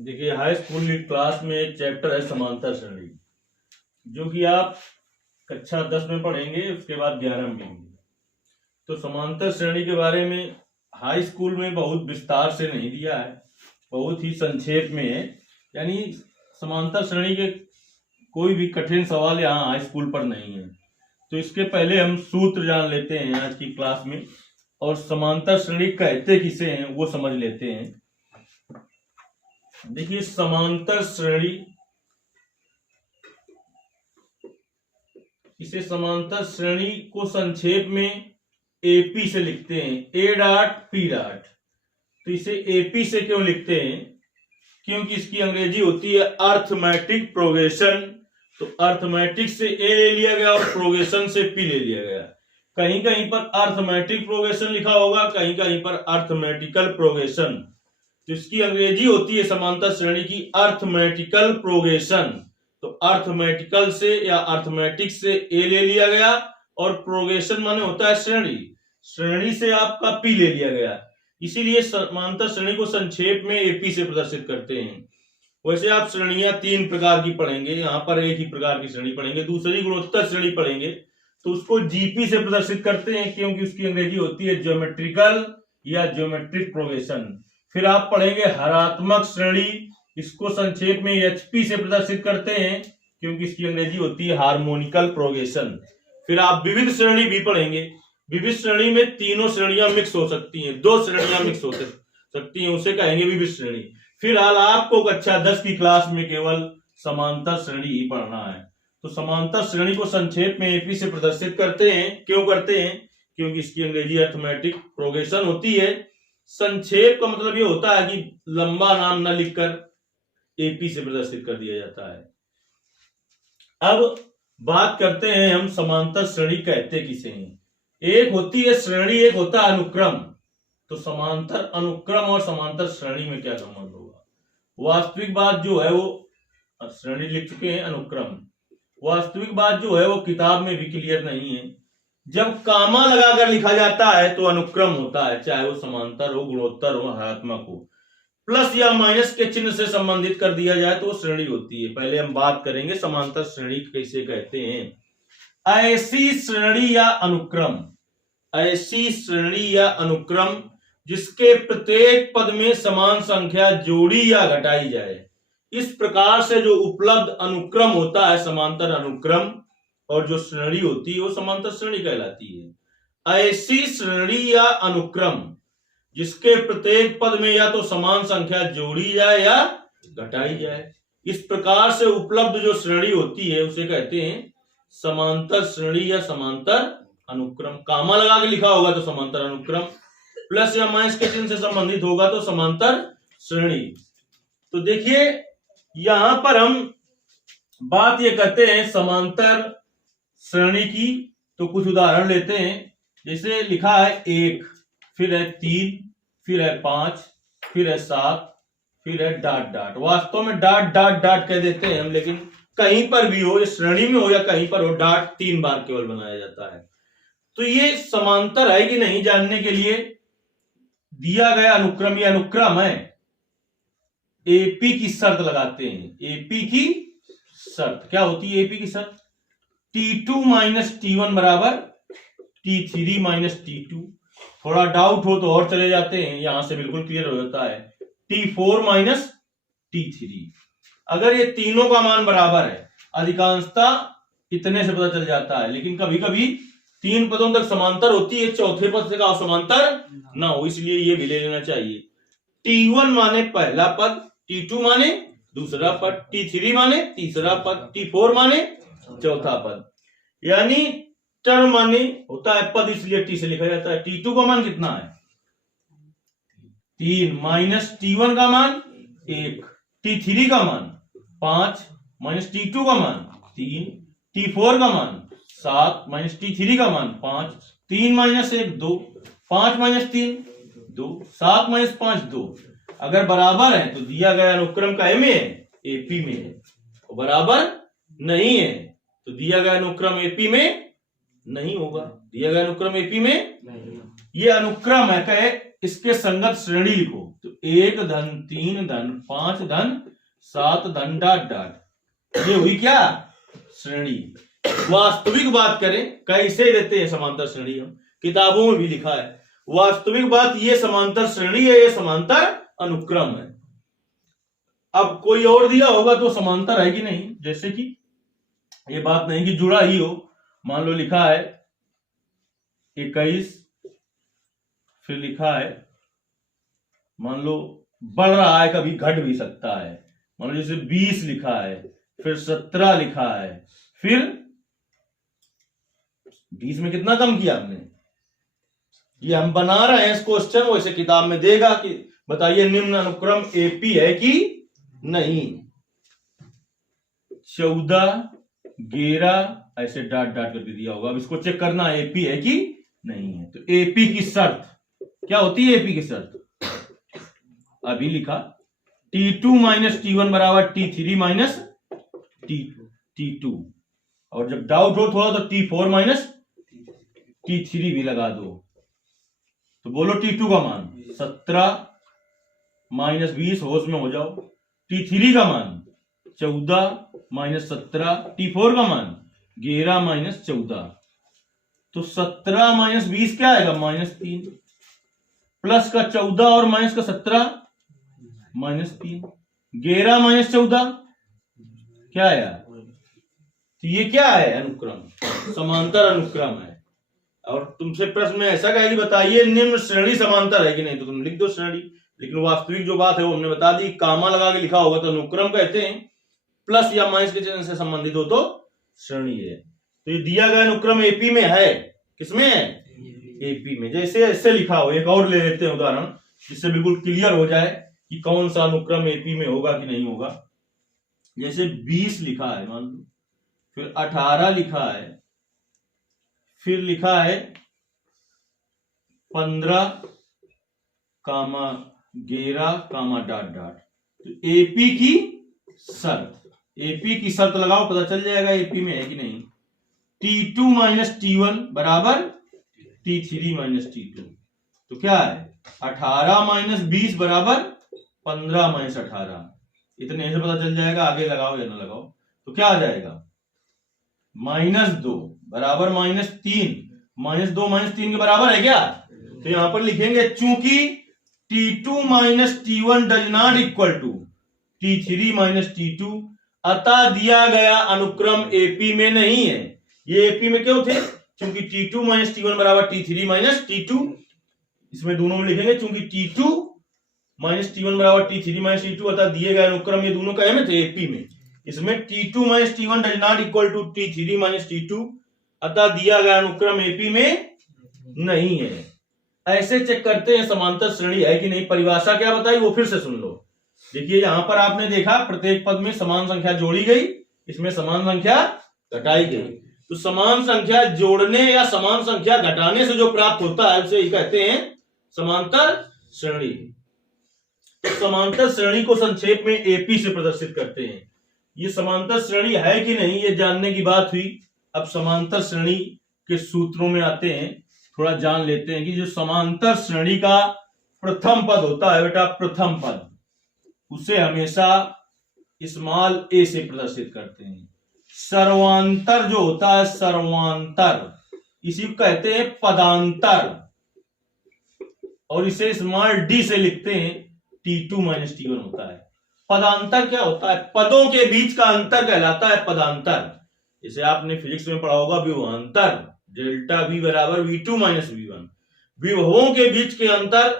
देखिए, high school की class में एक चैप्टर है समांतर श्रेणी, जो कि आप कक्षा 10 में पढ़ेंगे, उसके बाद 11 में पढ़ेंगे। तो समांतर श्रेणी के बारे में हाई स्कूल में बहुत विस्तार से नहीं दिया है, बहुत ही संक्षेप में है। यानी समांतर श्रेणी के कोई भी कठिन सवाल यहाँ हाई स्कूल पर नहीं है। तो इसके पहले हम सूत्र जान लेते हैं आज की क्लास में, और समांतर श्रेणी कहते किसे हैं वो समझ लेते हैं। देखिए, समांतर श्रेणी, इसे समांतर श्रेणी को संक्षेप में एपी से लिखते हैं, ए डॉट पी डॉट। तो इसे एपी से क्यों लिखते हैं? क्योंकि इसकी अंग्रेजी होती है अर्थमेटिक प्रोग्रेशन। तो अर्थमेटिक से ए ले लिया गया और प्रोग्रेशन से पी ले लिया गया। कहीं कहीं पर अर्थमेटिक प्रोग्रेशन लिखा होगा, कहीं कहीं पर अर्थमेटिकल प्रोग्रेशन। तो इसकी अंग्रेजी होती है समांतर श्रेणी की अर्थमेटिकल प्रोग्रेशन। तो अर्थमेटिकल से या अर्थमेटिक से ए ले लिया गया और प्रोग्रेशन माने होता है श्रेणी, श्रेणी से आपका पी ले लिया गया। इसीलिए समांतर श्रेणी को संक्षेप में एपी से प्रदर्शित करते हैं। वैसे आप श्रेणियां 3 प्रकार की पढ़ेंगे, यहाँ पर एक ही प्रकार की श्रेणी पढ़ेंगे। दूसरी गुणोत्तर श्रेणी पढ़ेंगे तो उसको जीपी से प्रदर्शित करते हैं, क्योंकि उसकी अंग्रेजी होती है ज्योमेट्रिकल या ज्योमेट्रिक प्रोग्रेशन। फिर आप पढ़ेंगे हरात्मक श्रेणी, इसको संक्षेप में एचपी से प्रदर्शित करते हैं, क्योंकि इसकी अंग्रेजी होती है हार्मोनिकल प्रोग्रेशन। फिर आप विविध श्रेणी भी पढ़ेंगे। विविध श्रेणी में तीनों श्रेणियां मिक्स हो सकती हैं, 2 श्रेणियां मिक्स हो सकती हैं, उसे कहेंगे विविध श्रेणी। फिलहाल आपको कक्षा 10 की क्लास में केवल समांतर श्रेणी ही पढ़ना है। तो समांतर श्रेणी को संक्षेप में एपी से प्रदर्शित करते हैं। क्यों करते हैं? क्योंकि इसकी अंग्रेजी अर्थमेटिक प्रोग्रेशन होती है। संक्षेप का मतलब ये होता है कि लंबा नाम न लिखकर एपी से प्रदर्शित कर दिया जाता है। अब बात करते हैं हम समांतर श्रेणी कहते किसे हैं। एक होती है श्रेणी, एक होता है अनुक्रम। तो समांतर अनुक्रम और समांतर श्रेणी में क्या संबंध होगा? वास्तविक बात जो है वो, श्रेणी लिख चुके हैं, अनुक्रम। वास्तविक बात जो है वो किताब में भी क्लियर नहीं है। जब कामा लगाकर लिखा जाता है तो अनुक्रम होता है, चाहे वो समांतर हो, गुणोत्तर हो, हरात्मक हो। प्लस या माइनस के चिन्ह से संबंधित कर दिया जाए तो श्रेणी होती है। पहले हम बात करेंगे समांतर श्रेणी कैसे कहते हैं। ऐसी श्रेणी या अनुक्रम, ऐसी श्रेणी या अनुक्रम जिसके प्रत्येक पद में समान संख्या जोड़ी या घटाई जाए, इस प्रकार से जो उपलब्ध अनुक्रम होता है समांतर अनुक्रम, और जो श्रेणी होती है वो समांतर श्रेणी कहलाती है। ऐसी श्रेणी या अनुक्रम जिसके प्रत्येक पद में या तो समान संख्या जोड़ी जाए या घटाई जाए, इस प्रकार से उपलब्ध जो श्रेणी होती है उसे कहते हैं समांतर श्रेणी या समांतर अनुक्रम। कामा लगा के लिखा होगा तो समांतर अनुक्रम, प्लस या माइनस के चिन्ह से संबंधित होगा तो समांतर श्रेणी। तो देखिए, यहां पर हम बात ये करते हैं समांतर श्रेणी की। तो कुछ उदाहरण लेते हैं। जैसे लिखा है 1, फिर है 3, फिर है 5, फिर है 7, फिर है डॉट डॉट। वास्तव में डॉट डॉट डॉट कह देते हैं हम, लेकिन कहीं पर भी हो, ये श्रेणी में हो या कहीं पर हो, डॉट 3 बार केवल बनाया जाता है। तो ये समांतर है कि नहीं जानने के लिए दिया गया अनुक्रम, ये अनुक्रम है, एपी की शर्त लगाते हैं। एपी की शर्त क्या होती है? एपी की शर्त T2 माइनस T1 बराबर T3 माइनस T2। थोड़ा डाउट हो तो और चले जाते हैं, यहां से बिल्कुल क्लियर हो जाता है। T4 minus T3। अगर ये तीनों का मान बराबर है, अधिकांशतः इतने से पता चल जाता है, लेकिन कभी कभी 3 पदों तक समांतर होती है, चौथे पद से का समांतर ना हो, इसलिए ये भी ले लेना चाहिए। T1 माने पहला पद, T2 माने दूसरा पद, T3 माने तीसरा पद, T4 माने चौथा पद। यानी टर्म माने होता है पद, इसलिए टी से लिखा जाता है। T2 का मान कितना है? 3 माइनस T1 का मान 1, T3 का मान 5 माइनस T2 का मान 3, T4 का मान 7 माइनस T3 का मान 5, 3 माइनस 1 2, 5 माइनस 3 2, 7 माइनस 5 2। अगर बराबर है तो दिया गया अनुक्रम काहे में है? एपी में है। और बराबर नहीं है तो दिया गया अनुक्रम एपी में नहीं होगा। दिया गया अनुक्रम एपी में नहीं। ये अनुक्रम है, कहे इसके संगत श्रेणी लिखो। तो 1 धन 3 धन 5 धन 7 धन डॉट डॉट, ये हुई क्या श्रेणी। वास्तविक बात करें कैसे देते हैं समांतर श्रेणी, हम किताबों में भी लिखा है। वास्तविक बात ये समांतर श्रेणी है, ये समांतर अनुक्रम है। अब कोई और दिया होगा तो समांतर है कि नहीं, जैसे कि ये बात नहीं कि जुड़ा ही हो। मान लो लिखा है 21, फिर लिखा है मान लो बढ़ रहा है, कभी घट भी सकता है। मान लो जैसे 20 लिखा है, फिर 17 लिखा है, फिर 20 में कितना कम किया हमने, ये हम बना रहे हैं इस क्वेश्चन, वैसे किताब में देगा कि बताइए निम्न अनुक्रम एपी है कि नहीं। 14 11 ऐसे डॉट डॉट करके दिया होगा। अब इसको चेक करना एपी है कि नहीं है। तो एपी की शर्त क्या होती है, एपी की शर्त अभी लिखा T2 माइनस T1 बराबर T3 माइनस T2, और जब डाउट हो थोड़ा तो T4 माइनस T3 भी लगा दो। तो बोलो T2 का मान 17 माइनस 20, होश में हो जाओ। T3 का मान 14 माइनस 17, T4 का मान 11 माइनस 14। तो 17 माइनस 20 क्या आएगा, -3, प्लस का 14 और माइनस का 17 -3, 11 माइनस 14 क्या आया। तो ये क्या है, अनुक्रम, समांतर अनुक्रम है। और तुमसे प्रश्न में ऐसा कहेगी बताइए निम्न श्रेणी समांतर है कि नहीं, तो तुम लिख दो श्रेणी। लेकिन वास्तविक जो बात है वो हमने बता दी, कामा लगा के लिखा होगा तो अनुक्रम कहते हैं, प्लस या माइनस के चिन्ह से संबंधित हो तो श्रेणी है। तो ये दिया गया अनुक्रम एपी में है, किसमें है, एपी में। जैसे ऐसे लिखा हो, एक और ले लेते हैं उदाहरण जिससे बिल्कुल क्लियर हो जाए कि कौन सा अनुक्रम एपी में होगा कि नहीं होगा। जैसे 20 लिखा है मान लो, फिर 18 लिखा है, फिर लिखा है 15 कामा 11 कामा डॉट डॉट। तो एपी की शर्त, एपी की शर्त लगाओ, पता चल जाएगा एपी में है कि नहीं। T2 माइनस T1 बराबर T3 माइनस T2। तो क्या है 18 माइनस 20 बराबर 15 माइनस 18। इतने से पता चल जाएगा, आगे लगाओ या ना लगाओ। तो क्या आ जाएगा -2 बराबर -3, -2 -3 के बराबर है क्या। तो यहां पर लिखेंगे चूंकि T2 minus T1 does not equal to T3 minus T2, अतः दिया गया अनुक्रम एपी में नहीं है। ये एपी में क्यों थे, क्योंकि T2 माइनस T1 बराबर T3 माइनस T2। इसमें दोनों में लिखेंगे चूंकि T2 माइनस T1 बराबर T3 माइनस T2, अतः दिए गए अनुक्रम ये दोनों कहे में थे एपी में। इसमें T2 minus T1 does not equal to T3 minus T2, अतः दिया गया अनुक्रम एपी में नहीं है। ऐसे चेक करते हैं समांतर श्रेणी है कि नहीं। परिभाषा क्या बताई वो फिर से सुन लो। देखिए यहां पर आपने देखा प्रत्येक पद में समान संख्या जोड़ी गई, इसमें समान संख्या घटाई गई। तो समान संख्या जोड़ने या समान संख्या घटाने से जो प्राप्त होता है उसे कहते हैं समांतर श्रेणी। तो समांतर श्रेणी को संक्षेप में एपी से प्रदर्शित करते हैं। ये समांतर श्रेणी है कि नहीं ये जानने की बात हुई। अब समांतर श्रेणी के सूत्रों में आते हैं, थोड़ा जान लेते हैं कि जो समांतर श्रेणी का प्रथम पद होता है बेटा, प्रथम पद, उसे हमेशा स्मॉल ए से प्रदर्शित करते हैं। सर्वांतर जो होता है, सर्वांतर, इसी को कहते हैं पदांतर, और इसे स्मॉल डी से लिखते हैं। T2 माइनस T1 होता है। पदांतर क्या होता है, पदों के बीच का अंतर कहलाता है पदांतर। जैसे आपने फिजिक्स में पढ़ा होगा विभवांतर, डेल्टा V बराबर V2 माइनस V1। विभवों के बीच के अंतर,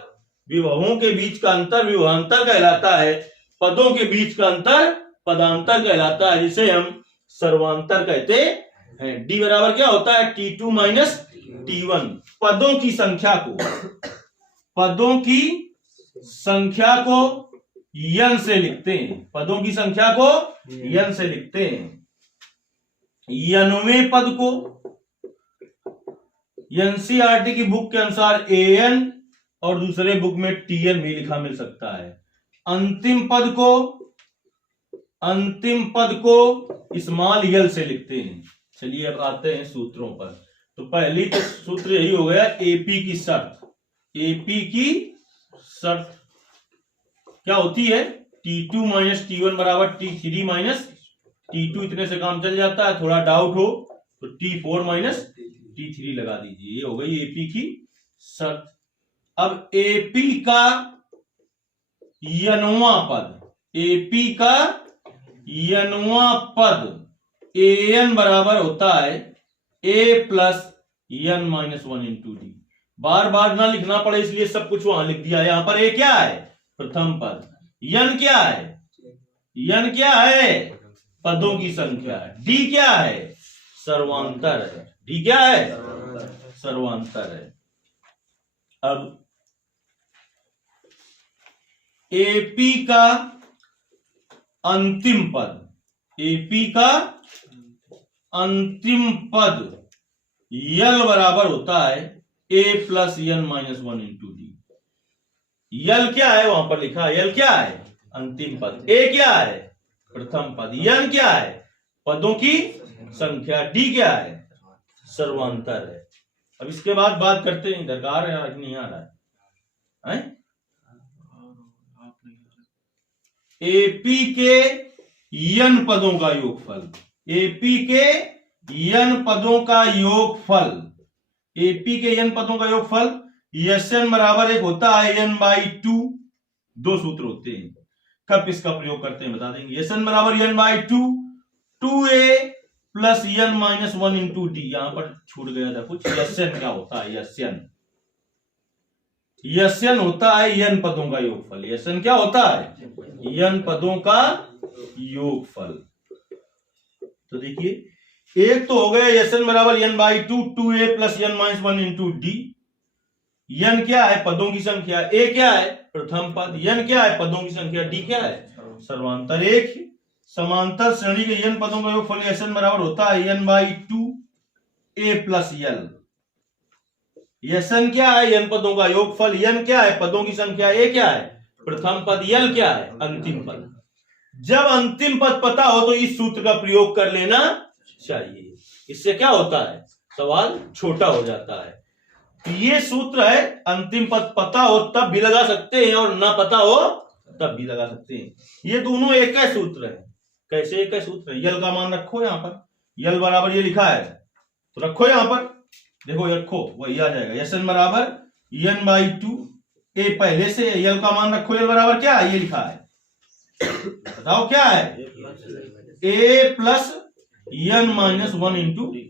विभवों के बीच का अंतर विभवांतर कहलाता है, पदों के बीच का अंतर पदांतर कहलाता है, जिसे हम सर्वांतर कहते हैं। D बराबर क्या होता है, T2 माइनस T1। पदों की संख्या को, पदों की संख्या को n से लिखते हैं, पदों की संख्या को n से लिखते हैं। nवें पद को एनसीईआरटी की बुक के अनुसार an और दूसरे बुक में Tn भी लिखा मिल सकता है। अंतिम पद को स्मॉल l से लिखते हैं। चलिए अब आते हैं सूत्रों पर। तो पहली तो सूत्र यही हो गया एपी की शर्त, एपी की शर्त क्या होती है, T2 माइनस T1 बराबर T3 माइनस T2, इतने से काम चल जाता है। थोड़ा डाउट हो तो T4 माइनस T3 लगा दीजिए। ये हो गई एपी की शर्त। अब एपी का यनवा पद, एपी का यनवा पद an बराबर होता है a plus n minus 1 into d. बार बार ना लिखना पड़े इसलिए सब कुछ वहां लिख दिया। यहां पर a क्या है, प्रथम पद। n क्या है, n क्या है, पदों की संख्या। d क्या है, सर्वांतर है। d क्या है, सर्वांतर है। अब एपी का अंतिम पद, एपी का अंतिम पद यल बराबर होता है a plus n minus 1 into d. L क्या है, वहां पर लिखा है यल क्या है, अंतिम पद। a क्या है, प्रथम पद। n क्या है, पदों की संख्या। d क्या है, सर्वांतर है। अब इसके बाद बात करते हैं, दरकार है आज नहीं आ रहा है। एपी के n पदों का योगफल, एपी के n पदों का योगफल, एपी के n पदों का योगफल Sn बराबर एक होता है n/2। दो सूत्र होते हैं, कब इसका प्रयोग करते हैं बता देंगे। Sn बराबर n/2, 2a plus n minus 1 into D. यहां पर छूट गया था कुछ। Sn क्या होता है, Sn होता है n पदों का योगफल। Sn क्या होता है, n पदों का योगफल। तो देखिए एक तो हो गया Sn बराबर n/2, 2a plus n minus 1 into D. n क्या है, पदों की संख्या। a क्या है, प्रथम पद। n क्या है, पदों की संख्या। d क्या है, सर्वांतर। एक समांतर श्रेणी के n पदों का योगफल Sn बराबर होता है n/2 a plus l। Sn क्या है, n पदों का योगफल। n क्या है, पदों की संख्या। a क्या है, प्रथम पद। l क्या है, अंतिम पद। जब अंतिम पद पता हो तो इस सूत्र का प्रयोग कर लेना चाहिए। इससे क्या होता है, सवाल छोटा हो जाता है। तो ये सूत्र है, अंतिम पद पता हो तब भी लगा सकते हैं और ना पता हो तब भी लगा सकते हैं। ये दोनों एक ही सूत्र है। कैसे एक ही सूत्र है, यल का मान रखो यहां पर, यल बराबर ये लिखा है तो रखो यहां पर, देखो रखो वही आ जाएगा। Sn बराबर n/2 a, पहले से यल का मान रखो। यल बराबर क्या है, ये लिखा है, बताओ क्या है, a plus n minus 1 into D.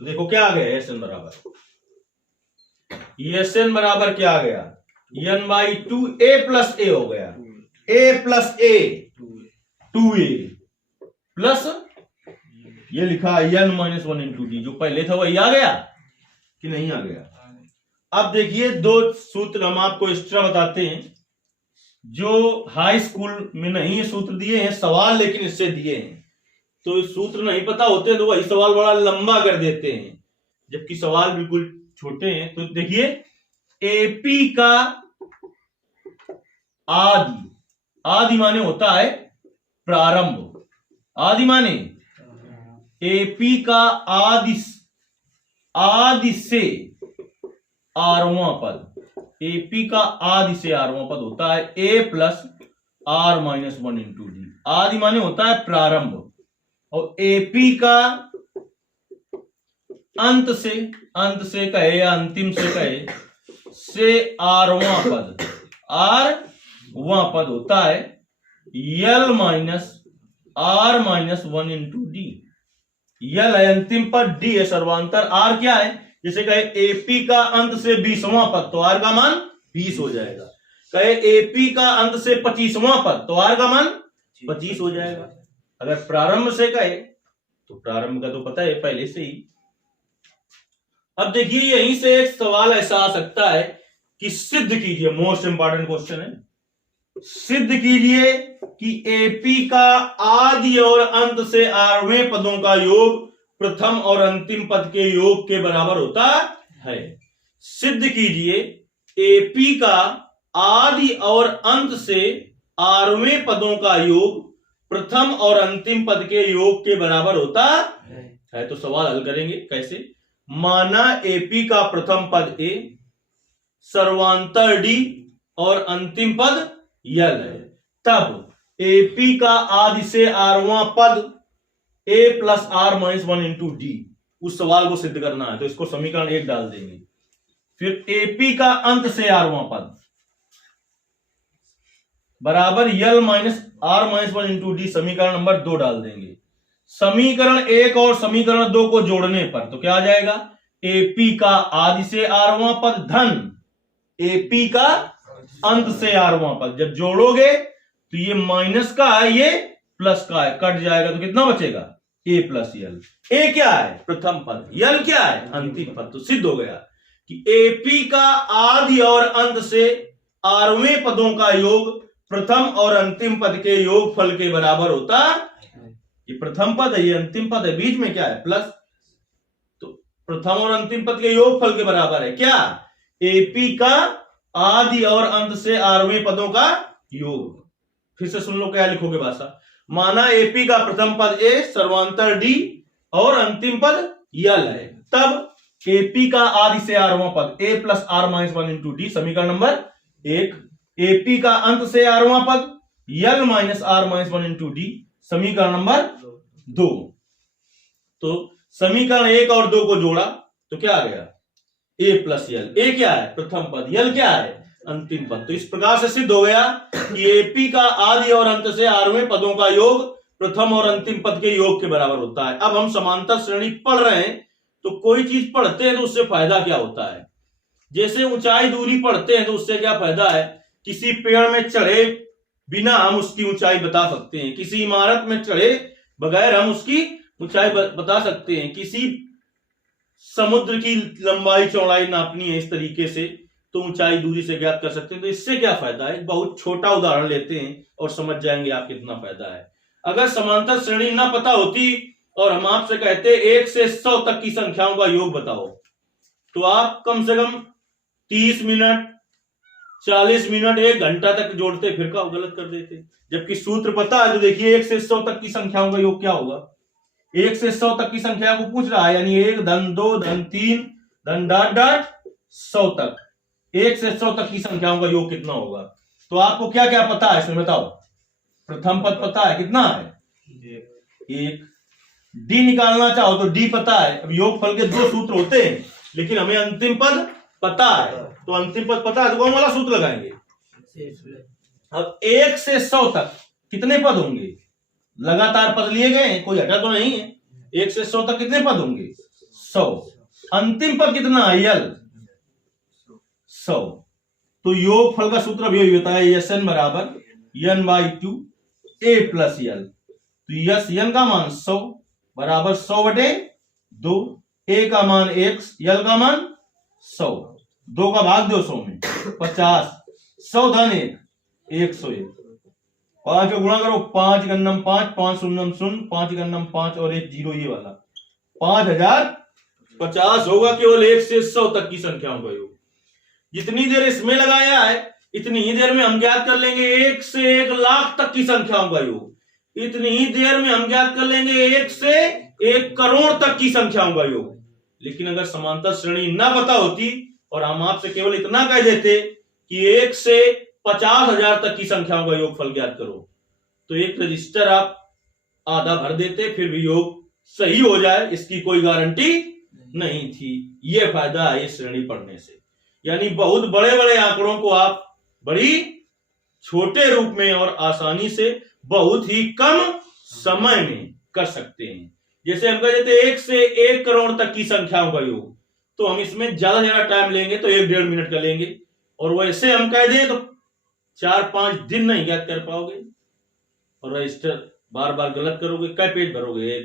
तो देखो क्या आ गया, Sn बराबर, Sn बराबर क्या आ गया, n/2 a प्लस a हो गया। a plus a 2a plus ये लिखा n माइनस 1 इंटू डी। जो पहले था वही आ गया कि नहीं आ गया। अब देखिए दो सूत्र हम आपको एक्स्ट्रा बताते हैं जो हाई स्कूल में नहीं है। सूत्र दिए हैं सवाल लेकिन इससे दिए हैं, तो सूत्र नहीं पता होते तो वही सवाल बड़ा लंबा कर देते हैं, जबकि सवाल बिल्कुल छोटे हैं। तो देखिए एपी का आदि, आदि माने होता है प्रारंभ। आदि माने एपी का आदि, आदि से आरवां पद। एपी का आदि से आरवां पद होता है a plus r minus 1 into D. आदि माने होता है प्रारंभ, और एपी का अंत से कहे या अंतिम से कहे, से आरवां पद, आरवां पद होता है l minus r minus 1 into d. L है अंतिम पद, डी है सर्वांतर। r क्या है, जैसे कहे एपी का अंत से 20वां पद तो r का मान 20 हो जाएगा। कहे एपी का अंत से 25वां पद तो r का मान 25 हो जाएगा। अगर प्रारंभ से कहे तो प्रारंभ का तो पता है पहले से ही। अब देखिए यहीं से एक सवाल ऐसा आ सकता है कि सिद्ध कीजिए, मोस्ट इंपॉर्टेंट क्वेश्चन है, सिद्ध कीजिए कि एपी का आदि और अंत से आरवें पदों का योग प्रथम और अंतिम पद के योग के बराबर होता है। सिद्ध कीजिए एपी का आदि और अंत से आरवें पदों का योग प्रथम और अंतिम पद के योग के बराबर होता है। तो सवाल हल करेंगे कैसे। माना एपी का प्रथम पद a, सर्वांतर d और अंतिम पद यल है, तब एपी का आदि से आरवां पद a plus r minus 1 into d, उस सवाल को सिद्ध करना है तो इसको समीकरण 1 डाल देंगे। फिर एपी का अंत से आरवां पद बराबर l minus r minus 1 into d, समीकरण नंबर 2 डाल देंगे। समीकरण 1 और समीकरण 2 को जोड़ने पर तो क्या आ जाएगा, एपी का आदि से आरवां पद धन एपी का अंत से आरवां पद, जब जोड़ोगे तो ये माइनस का है ये प्लस का है, कट जाएगा तो कितना बचेगा, ए प्लस यल। ए क्या है, प्रथम पद, यल क्या है, अंतिम पद। तो सिद्ध हो गया कि एपी का आदि और अंत से आरवें पदों का योग प्रथम और अंतिम पद के योग फल के बराबर होता है। ये प्रथम पद है, ये अंतिम पद है, बीच में क्या है प्लस, तो प्रथम और अंतिम पद के योग फल के बराबर है क्या, एपी का आदि और अंत से आरवें पदों का योग। फिर से सुन लो क्या लिखोगे भाषा, माना एपी का प्रथम पद ए, सर्वांतर डी और अंतिम पद यल है, तब एपी का आदि से आरवां पद a plus r minus 1 into d, समीकरण नंबर 1। एपी का अंत से आरवां पद l minus r minus 1 into d, समीकरण नंबर 2। तो समीकरण 1 और 2 को जोड़ा तो क्या आ गया, ए प्लस यल। ए क्या है, प्रथम पद, यल क्या है, अंतिम पद। तो इस प्रकार से सिद्ध हो गया कि एपी का आदि और अंत से आरवें पदों का योग प्रथम और अंतिम पद के योग के बराबर होता है। अब हम समांतर श्रेणी पढ़ रहे हैं तो कोई चीज पढ़ते हैं तो उससे फायदा क्या होता है, जैसे ऊंचाई दूरी पढ़ते हैं तो उससे क्या फायदा है, किसी पेड़ में चढ़े बिना हम उसकी ऊंचाई बता सकते हैं, किसी इमारत में चढ़े बगैर हम उसकी ऊंचाई बता सकते हैं, किसी समुद्र की लंबाई चौड़ाई नापनी है इस तरीके से तो ऊंचाई दूरी से ज्ञात कर सकते हैं। तो इससे क्या फायदा है, बहुत छोटा उदाहरण लेते हैं और समझ जाएंगे आप कितना फायदा है। अगर समांतर श्रेणी ना पता होती और हम आपसे कहते 1 से 100 तक की संख्याओं का योग बताओ, तो आप कम से कम 30 मिनट 40 मिनट 1 घंटा तक जोड़ते, फिर का गलत कर देते। जबकि सूत्र पता है तो देखिए 1 से 100 तक की संख्याओं का योग क्या होगा, 1 से 100 तक की संख्या को पूछ रहा है, यानी 1 धन 2 धन 3 धन डॉट डॉट 100 तक, 1 से 100 तक की संख्याओं का योग कितना होगा। तो आपको क्या क्या पता है इसमें बताओ, प्रथम पद पता है कितना है 1, डी निकालना चाहो तो डी पता है। अब योग फल के 2 सूत्र होते हैं लेकिन हमें अंतिम पद पता है, तो अंतिम पद पता है तो कौन वाला सूत्र लगाएंगे। अब 1 से 100 तक कितने पद होंगे, लगातार पद लिए गए, कोई हटा तो नहीं है। 1 से 100 तक कितने पद होंगे 100, अंतिम पद कितना है यल 100। तो योग फल का सूत्र भी यही होता है, यस एन बराबर n/2 a प्लस यल। तो यस एन का मान 100 बराबर 100/2, a का मान 1, यल का मान 100, 2 का भाग दो 100 में 50, 100 धन 1 101, 5 का गुणा करो 5 गन्नम 5, 5 शून्यम 0, 5 गन्नम 5 और 1 0, ये वाला 5050 होगा केवल 1 से 100 तक की संख्याओं का योग। जितनी देर इसमें लगाया है इतनी ही देर में हम ज्ञात कर लेंगे 1 से 1 लाख तक की संख्याओं का योग, इतनी ही देर में हम ज्ञात कर लेंगे 1 से 1 करोड़ तक की संख्याओं का योग। लेकिन अगर समांतर श्रेणी ना पता होती और हम आपसे केवल इतना कह देते कि 1 से 50,000 तक की संख्याओं का योग फल ज्ञात करो, तो एक रजिस्टर आप आधा भर देते, फिर भी योग सही हो जाए इसकी कोई गारंटी नहीं थी। यह फायदा है इस श्रेणी पढ़ने से, यानी बहुत बड़े बड़े आंकड़ों को आप बड़ी छोटे रूप में और आसानी से बहुत ही कम समय में कर सकते हैं। जैसे हम कहते हैं 1 से 1 करोड़ तक की संख्याओं का योग, तो हम इसमें ज्यादा से ज्यादा टाइम लेंगे तो 1-1.5 मिनट का लेंगे, और वैसे हम कह दें तो 4-5 दिन नहीं ज्ञात कर पाओगे, और रजिस्टर बार बार गलत करोगे, कै पेज भरोगे,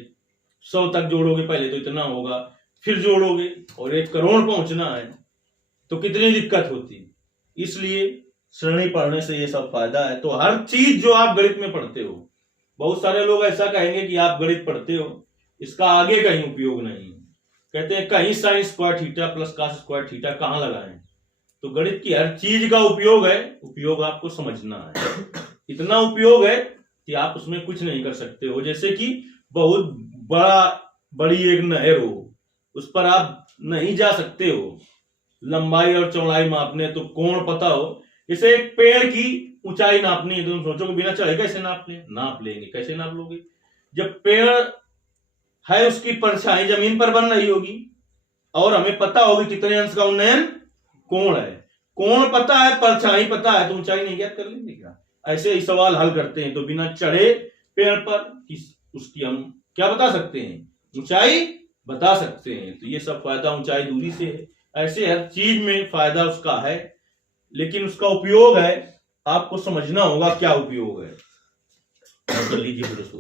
100 तक जोड़ोगे पहले तो इतना होगा, फिर जोड़ोगे और 1 करोड़ पहुंचना है तो कितनी दिक्कत होती। इसलिए श्रेणी पढ़ने से ये सब फायदा है। तो हर चीज जो आप गणित में पढ़ते हो, बहुत सारे लोग ऐसा कहेंगे कि आप गणित पढ़ते हो इसका आगे कहीं उपयोग नहीं, कहते हैं कहीं sine square theta plus cos square theta कहां लगाएं। तो गणित की हर चीज का उपयोग है, उपयोग आपको समझना है। इतना उपयोग है कि आप उसमें कुछ नहीं कर सकते हो। जैसे कि बहुत बड़ी एक नहर हो, उस पर आप नहीं जा सकते हो लंबाई और चौड़ाई मापने, तो कोण पता हो जैसे एक पेड़ की ऊंचाई नापनी है, तुम सोचो कि बिना चढ़े कैसे नाप लेंगे, कैसे नाप लोगे? जब पेड़ है उसकी परछाई जमीन पर बन रही होगी और हमें पता होगी कितने अंश का उन्नयन कोण है, कोण पता है, परछाई पता है, तो ऊंचाई नहीं ज्ञात कर लेंगे क्या? ऐसे ही सवाल हल करते हैं तो बिना चढ़े पेड़ पर उसकी हम क्या बता सकते हैं? ऊंचाई बता सकते हैं। तो ये सब फायदा ऊंचाई दूरी से है। ऐसे हर चीज में फायदा उसका है, लेकिन उसका उपयोग है आपको समझना होगा क्या उपयोग है। कर लीजिए फिर उसको।